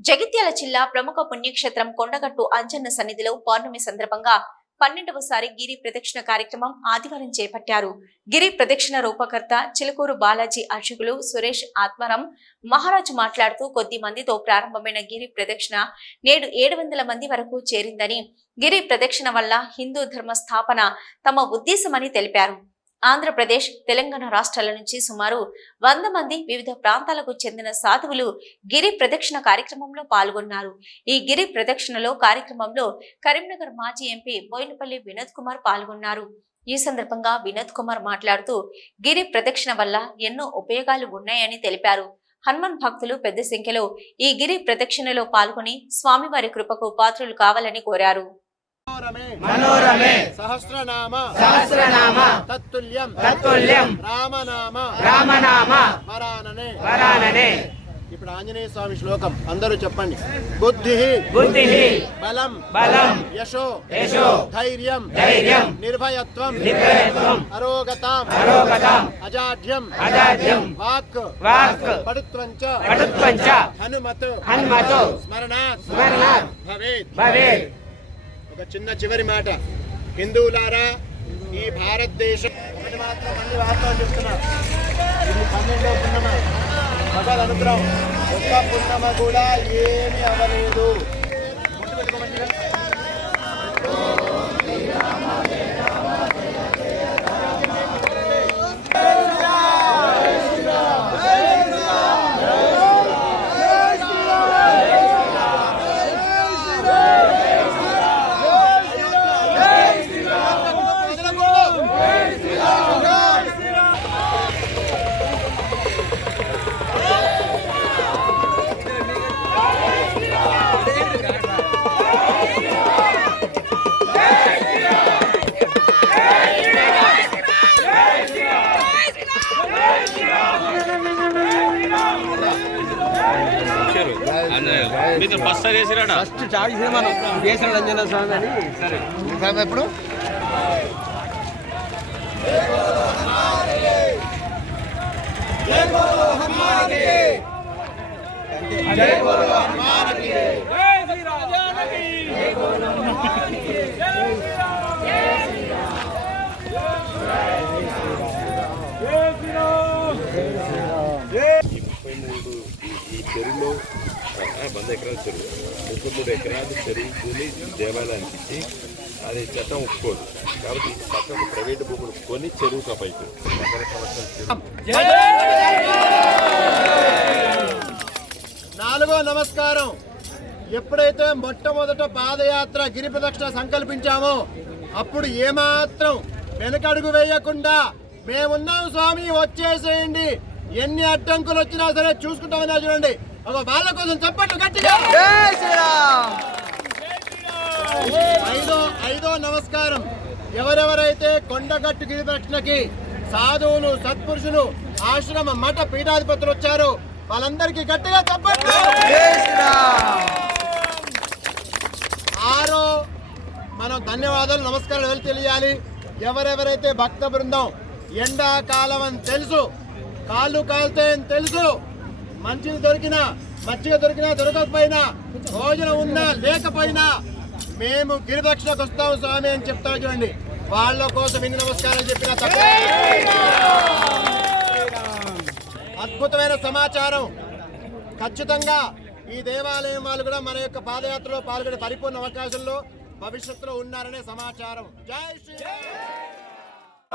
జగిత్యాల జిల్లా ప్రముఖ పుణ్యక్షేత్రం కొండగట్టు అంజన్న సన్నిధిలో పౌర్ణమి సందర్భంగా పన్నెండవసారి గిరి ప్రదక్షిణ కార్యక్రమం ఆదివారం చేపట్టారు. గిరి ప్రదక్షిణ రూపకర్త చిలుకూరు బాలాజీ అర్చకులు సురేష్ ఆత్మారం మహారాజు మాట్లాడుతూ కొద్ది మందితో ప్రారంభమైన గిరి ప్రదక్షిణ నేడు ఏడు వందల మంది వరకు చేరిందని. గిరి ప్రదక్షిణ వల్ల హిందూ ధర్మ స్థాపన తమ ఉద్దేశమని తెలిపారు. ఆంధ్రప్రదేశ్ తెలంగాణ రాష్ట్రాల నుంచి సుమారు వంద మంది వివిధ ప్రాంతాలకు చెందిన సాధువులు గిరి ప్రదక్షిణ కార్యక్రమంలో పాల్గొన్నారు. ఈ గిరి ప్రదక్షిణలో కార్యక్రమంలో కరీంనగర్ మాజీ ఎంపీ బోయినపల్లి వినోద్ కుమార్ పాల్గొన్నారు. ఈ సందర్భంగా వినోద్ కుమార్ మాట్లాడుతూ గిరి ప్రదక్షిణ వల్ల ఎన్నో ఉపయోగాలు ఉన్నాయని తెలిపారు. హనుమాన్ భక్తులు పెద్ద సంఖ్యలో ఈ గిరి ప్రదక్షిణలో పాల్గొని స్వామివారి కృపకు పాత్రులు కావాలని కోరారు. మనోరమే. మనోరమే. సహస్రనామ. సహస్రనామ. తత్తుల్యం. తత్తుల్యం. రామనామ. రామనామ. వరాననే. వరాననే. ఇప్పుడు ఆంజనేయ స్వామి శ్లోకం. అందరూ చెప్పండి. బుద్ధి. బుద్ధి. బలం. బలం. యశో. యశో. ధైర్యం. ధైర్యం. నిర్భయత్వం. నిర్భయత్వం. అరోగతాం. అరోగతాం. అజాఢ్యం అజాడ్యం. వాక్. వాక్. పడుత్వం చ పటుత్వం చ హనుమత్. హనుమతో. స్మరణాత్. స్మరణాత్. భవేత్. భవేత్. ఒక చిన్న చివరి మాట. హిందువులారా ఈ భారతదేశం ఒకటి మాత్రం మళ్ళీ వాస్తవం చెప్తున్నా. ఇది పన్నెండో పున్నమ భగవద్ అనుగ్రహం. ఒక్క పున్నమ కూడా ఏమీ అవ్వలేదు. మీకు బస్ చేసిరాడా? ఫస్ట్ చార్జ్ మనం కేసర రంజన స్వామి అని. సరే. ఎప్పుడు? ముప్పై మూడు ఈ చెరువులో వంద ఎకరాల చెరువు. ముప్పై మూడు ఎకరాలు చెరువు భూమి దేవాలయానికి ఇచ్చి అది చట్టం ఒప్పుకోదు. కాబట్టి పక్కన ప్రైవేట్ భూములు కొని చెరువు కప్పైపు వందల నాలుగో నమస్కారం. ఎప్పుడైతే మొట్టమొదట పాదయాత్ర గిరి ప్రదక్షిణ సంకల్పించామో అప్పుడు ఏమాత్రం వెనకడుగు వేయకుండా మేమున్నాం స్వామి వచ్చేసేయండి. ఎన్ని అడ్డంకులు వచ్చినా సరే చూసుకుంటామన్నా చూడండి. ఒక వాళ్ళ కోసం చెప్పండి గట్టిగా. ఐదో ఐదో నమస్కారం. ఎవరెవరైతే కొండగట్టు గిరి ప్రదక్షిణకి సాధువులు సత్పురుషులు ఆశ్రమ మఠ పీఠాధిపతులు వచ్చారో వాళ్ళందరికీ గట్టిగా చెప్పండి ఆరో మనం ధన్యవాదాలు నమస్కారాలు తెలియాలి? ఎవరెవరైతే భక్త బృందం ఎండాకాలం అని తెలుసు కాళ్ళు కాలితే అని తెలుసు? మంచిది దొరికినా మంచిగా దొరికినా దొరకకపోయినా భోజనం ఉన్నా లేకపోయినా మేము గిరిదక్షిణకు వస్తాం స్వామి అని చెప్తా చూడండి. వాళ్ళ కోసం ఎన్ని నమస్కారాలు చెప్పిన అద్భుతమైన సమాచారం. ఖచ్చితంగా ఈ దేవాలయం వాళ్ళు కూడా మన యొక్క పాదయాత్రలో పాల్గొనే పరిపూర్ణ అవకాశంలో భవిష్యత్తులో ఉన్నారనే సమాచారం. జై శ్రీ